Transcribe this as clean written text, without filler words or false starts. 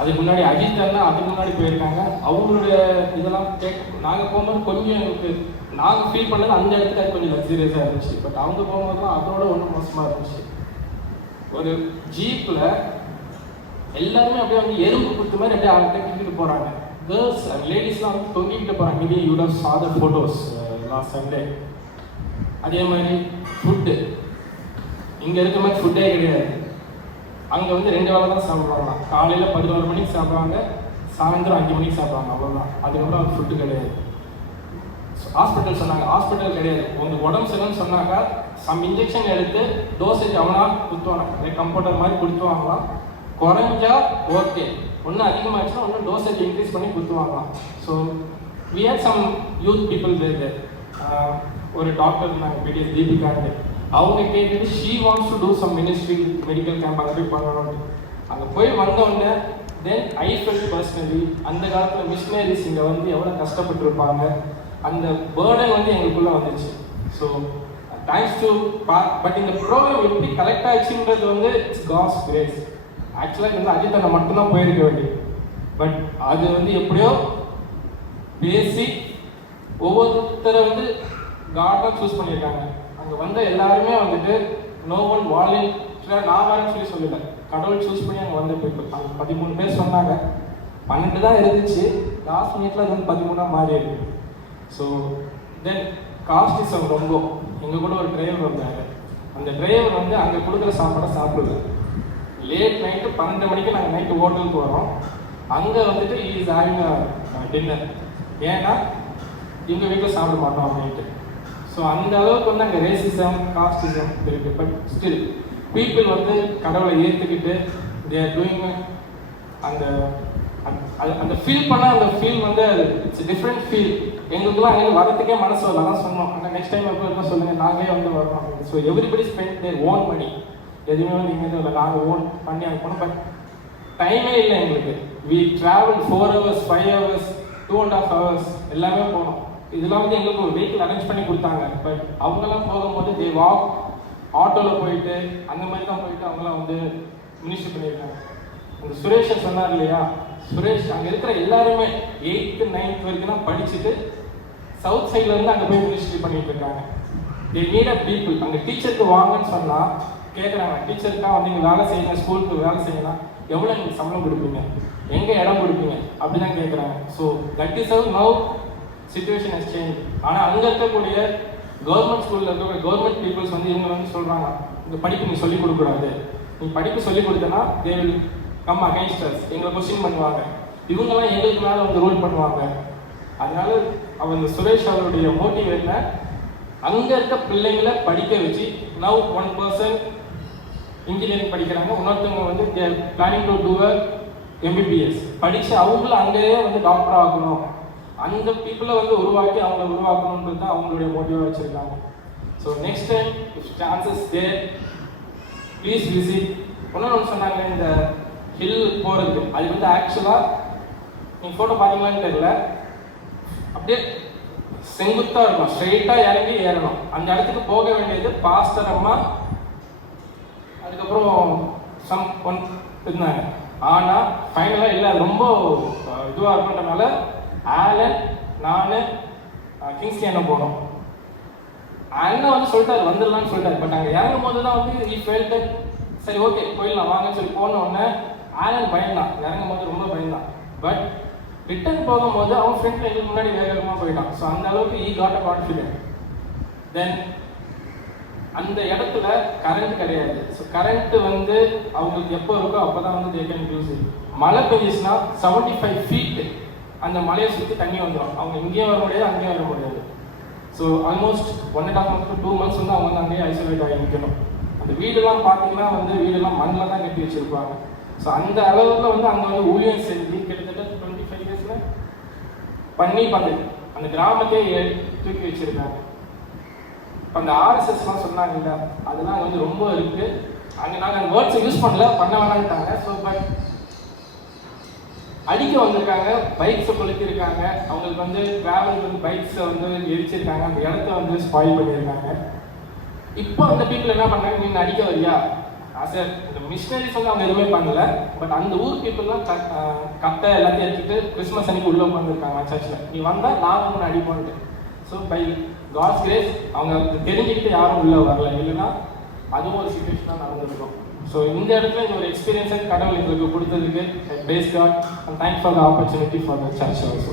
அதுக்கு முன்னாடி அஜித் அண்ணா அதுக்கு முன்னாடி போயிருக்காங்க. அவங்களுடைய இதெல்லாம் நாங்கள் போகும்போது கொஞ்சம் எங்களுக்கு நாங்கள் ஃபீல் பண்ணது அந்த இடத்துக்கு அது கொஞ்சம் லக்ஸரியஸாக இருந்துச்சு. பட் அவங்க போகும்போதுலாம் அதோட ஒன்றும் மோசமாக இருந்துச்சு. ஒரு ஜீப்பில் எல்லாருமே அப்படியே வந்து எறும்பு குத்து மாதிரி அப்படியே அவங்க கிட்டிட்டு போகிறாங்க. கேர்ள்ஸ் லேடிஸ்லாம் வந்து தொங்கிக்கிட்டு போகிறாங்க. மேபி யூ ஹவ் சா த ஃபோட்டோஸ் லாஸ்ட் சண்டே. அதே மாதிரி ஃபுட்டு இங்கே இருக்கிற மாதிரி ஃபுட்டே கிடையாது. அங்கே வந்து 2 வேளை தான் சாப்பிடுவாங்க. காலையில் 11 மணிக்கு சாப்பிடுவாங்க, சாயந்தரம் 5 மணிக்கு சாப்பிடுவாங்க, அவ்வளோதான். அதுக்கப்புறம் அது ஃபுட்டு கிடையாது. ஹாஸ்பிட்டல் சொன்னாங்க, ஹாஸ்பிட்டல் கிடையாது. உங்களுக்கு உடம்பு சரியில்லைன்னு சொன்னாக்கா சம் இன்ஜெக்ஷன் எடுத்து டோசேஜ் அவனா குத்துவாங்க, கம்ப்யூட்டர் மாதிரி கொடுத்துவாங்களாம். குறைஞ்சா ஓகே, ஒன்றும் அதிகமாகிடுச்சுன்னா ஒன்றும் டோசேஜ் இன்க்ரீஸ் பண்ணி குத்துவாங்களாம். So we had some youth people there. ஒரு டாக்டர் இருந்தாங்க பிடிஎஸ் தீபிகாண்டு. அவங்க கேட்டுட்டு she wants to do some ministry medical camp அங்கே போய் பண்ணணும்னு. அங்கே போய் வந்தோடனே தென் ஐ ஃபெல்ட் பர்சனலி அந்த காலத்தில் மிஷினரிஸ் இங்கே வந்து எவ்வளோ கஷ்டப்பட்டுருப்பாங்க, அந்த பேர்டன் வந்து எங்களுக்குள்ளே வந்துச்சு. ஸோ தேங்க்ஸ் டு பட் இந்த ப்ரோக்ராம் எப்படி கலெக்ட் ஆயிடுச்சுன்றது வந்து இட்ஸ் காட்ஸ் கிரேஸ். ஆக்சுவலாக வந்து அஜித் அண்ணா மட்டும்தான் போயிருக்க வேண்டியது. பட் அது வந்து எப்படியோ பேசி ஒவ்வொருத்தரை வந்து காடாக சூஸ் பண்ணியிருக்காங்க. அங்கே வந்த எல்லாருமே வந்துட்டு நோ ஒன் வாலண்டியராக நான் வரேன்னு சொல்லலை, கடவுள் சூஸ் பண்ணி அங்கே வந்து போய் அங்கே 13 பேர் சொன்னாங்க. 12 தான் இருந்துச்சு. லாஸ்ட் மினிட்ல அது வந்து 13 மாறி இருக்கு. ஸோ தென் காஸ்டிசம் ரொம்ப. எங்கள் கூட ஒரு டிரைவர் வந்தாங்க. அந்த டிரைவர் வந்து அங்கே கொடுக்குற சாப்பாடை சாப்பிடுது. லேட் நைட்டு 12 மணிக்கு நாங்கள் நைட்டு ஹோட்டலுக்கு வரோம். அங்கே வந்துட்டு இஸ் ஹேவிங் டின்னர். ஏன்னா இவங்க வீட்டில் சாப்பிட மாட்டோம் அப்படின்ட்டு. ஸோ அந்த அளவுக்கு வந்து அங்கே ரேசிசம் காஸ்டிசம் இருக்குது. பட் ஸ்டில் பீப்புள் வந்து கடவுளை ஏற்றுக்கிட்டு தே ஆர் டூயிங் அந்த அந்த ஃபீல் பண்ணால் அந்த ஃபீல் வந்து இட்ஸ் டிஃப்ரெண்ட் ஃபீல். எங்களுக்குலாம் அங்கே வரத்துக்கே மனசு வரல. தான் சொன்னோம் அங்கே நெக்ஸ்ட் டைம் எப்போ சொல்லுங்கள், நாங்களே வந்து வரணும் அப்படின்னு. So everybody spend their own money. எதுவுமே வந்து இங்கே இல்லை, நாங்கள் ஓன் பண்ணி அங்கே போனோம். பட் டைமே இல்லை எங்களுக்கு. We travel 4 hours 5 hours 2.5 hours எல்லாமே போனோம். இதெல்லாம் வந்து எங்களுக்கு ஒரு வெஹிக்கிள் அரேஞ்ச் பண்ணி கொடுத்தாங்க. பட் அவங்கெல்லாம் போகும்போது தே வாக் ஆட்டோவில் போயிட்டு அந்த மாதிரி தான் போயிட்டு அவங்களாம் வந்து மினிஸ்ட்ரி பண்ணியிருக்காங்க. அந்த சுரேஷை சொன்னார் இல்லையா, சுரேஷ் அங்கே இருக்கிற எல்லாருமே 8th 9th வரைக்கும் தான் படிச்சுட்டு சவுத் சைடில் இருந்து அங்கே போய் மினிஸ்ட்ரி பண்ணிட்டு இருக்காங்க. They need a people. அங்கே டீச்சருக்கு வாங்கன்னு சொன்னால் கேட்குறாங்க, டீச்சருக்காக வந்து நீங்கள் வேலை செய்யுங்க, ஸ்கூலுக்கு வேலை செய்யலாம், எவ்வளோ நீங்கள் சம்பளம் கொடுப்பீங்க, எங்கே இடம் கொடுப்பீங்க அப்படி தான் கேட்குறாங்க. So that is how now situation has change. ஆனால் அங்கே இருக்கக்கூடிய கவர்மெண்ட் ஸ்கூலில் இருக்கக்கூடிய கவர்மெண்ட் பீப்புள்ஸ் வந்து இவங்க வந்து சொல்கிறாங்க, இந்த படிப்பு நீ சொல்லிக் கொடுக்கக்கூடாது, நீ படிப்பு சொல்லிக் கொடுத்தனா they will come against us, எங்களை கொஸ்டின் பண்ணுவாங்க, இவங்கெல்லாம் எங்களுக்கு மேலே வந்து ரூல் பண்ணுவாங்க. அதனால அவங்க சுரேஷ் அவருடைய மோட்டிவ் என்ன, அங்கே இருக்க பிள்ளைங்களை படிக்க வச்சு நவ் 1 person இன்ஜினியரிங் படிக்கிறாங்க, இன்னொருத்தவங்க வந்து தேர் பிளானிங் டு டூ எம்பிபிஎஸ் படித்து அவங்கள அங்கேயே வந்து டாக்டர் ஆகணும், அந்த பீப்புளை வந்து உருவாக்கி அவங்கள உருவாக்கணுன்றது தான் அவங்களுடைய மோட்டிவாக வச்சுருக்காங்க. So next time if chances there please visit. ஒன்று சொன்னாங்க இந்த ஹில் போகிறது, அது வந்து ஆக்சுவலாக நீங்கள் ஃபோட்டோ பார்த்தீங்களான்னு தெரியல, அப்படியே செங்குத்தாக இருக்கும், ஸ்ட்ரெயிட்டாக இறங்கி ஏறணும். அந்த இடத்துக்கு போக வேண்டியது பாஸ்டர் அம்மா அதுக்கப்புறம் சம் ஒன் இருந்தாங்க. ஆனால் ஃபைனலாக இல்லை, ரொம்ப இதுவாக இருக்குன்றனால ஆலன் நான் கிங்ஸ்லி என்ன போனோம். அண்ணன் வந்து சொல்லிட்டாரு வந்துடலான்னு சொல்லிட்டாரு. பட் அங்கே இறங்கும் போது தான் வந்து ஈ ஃபெல்ட் தட் சரி ஓகே போயிடலாம் வாங்கன்னு சொல்லி போன உடனே ஆலன் பயந்தான், இறங்கும் போது ரொம்ப பயந்தான். பட் ரிட்டர்ன் போகும்போது அவன் ஃப்ரெண்டில் எங்களுக்கு முன்னாடி வேகமாக போயிட்டான். ஸோ அந்த அளவுக்கு ஈ காட் அ கான்ஃபிடென்ட். தென் அந்த இடத்துல கரண்ட் கிடையாது. ஸோ கரண்ட் வந்து அவங்களுக்கு எப்போ இருக்கோ அப்போ தான் வந்து தே கேன் யூஸ் இட். மழை பெஞ்சிச்சுன்னா 75 feet அந்த மலையை சுற்றி தண்ணி வந்துடும். அவங்க இங்கேயும் வர முடியாது, அங்கேயும் வர முடியாது. So almost 1.5 months to 2 months வந்து அவங்க வந்து அங்கேயே ஐசோலேட் ஆகி நிற்கணும். அந்த வீடெல்லாம் பார்த்தீங்கன்னா வந்து வீடெல்லாம் மண்ணில் தான் கட்டி வச்சுருப்பாங்க. ஸோ அந்த அளவில் வந்து அங்கே வந்து ஊழியம் செஞ்சு கிட்டத்தட்ட 25 years பண்ணி அந்த கிராமத்தையே தூக்கி வச்சுருக்காங்க. இப்போ அந்த ஆர்எஸ்எஸ்லாம் சொன்னாங்கல்ல, அதெல்லாம் வந்து ரொம்ப இருக்குது. அங்கே நாங்கள் அந்த வேர்ட்ஸை யூஸ் பண்ணல, பண்ண வேணான்ட்டாங்க. ஸோ பட் அடிக்க வந்திருக்காங்க, பைக்ஸை கொளுத்திருக்காங்க, அவங்களுக்கு வந்து ட்ராவல் வந்து பைக்ஸை வந்து எரிச்சிருக்காங்க, அந்த இடத்த வந்து ஸ்பாயில் பண்ணியிருக்காங்க. இப்போ அந்த பீப்புள் என்ன பண்ணாங்க, நீங்கள் அடிக்க வரியா சார், இந்த மிஷினரிஸ் வந்து அவங்க எதுவுமே பண்ணல. பட் அந்த ஊர் பீப்புள்லாம் கத்தை எல்லாத்தையும் எடுத்துட்டு கிறிஸ்மஸ் அன்னைக்கு உள்ளே உட்காந்துருக்காங்க சர்ச்சில். நீ வந்தால் நாங்கள் ஒன்று அடிப்போன்ட்டு. ஸோ பை காட்ஸ் கிரேஸ் அவங்க தெரிஞ்சுக்கிட்டு யாரும் உள்ளே வரல. இல்லைன்னா அதுவும் ஒரு சுச்சுவேஷனாக நடந்திருக்கும். ஸோ இந்த இடத்துல இந்த ஒரு எக்ஸ்பீரியன்ஸை கடவுள் எங்களுக்கு கொடுத்ததுக்கு praise God and thanks for the opportunity for the church also.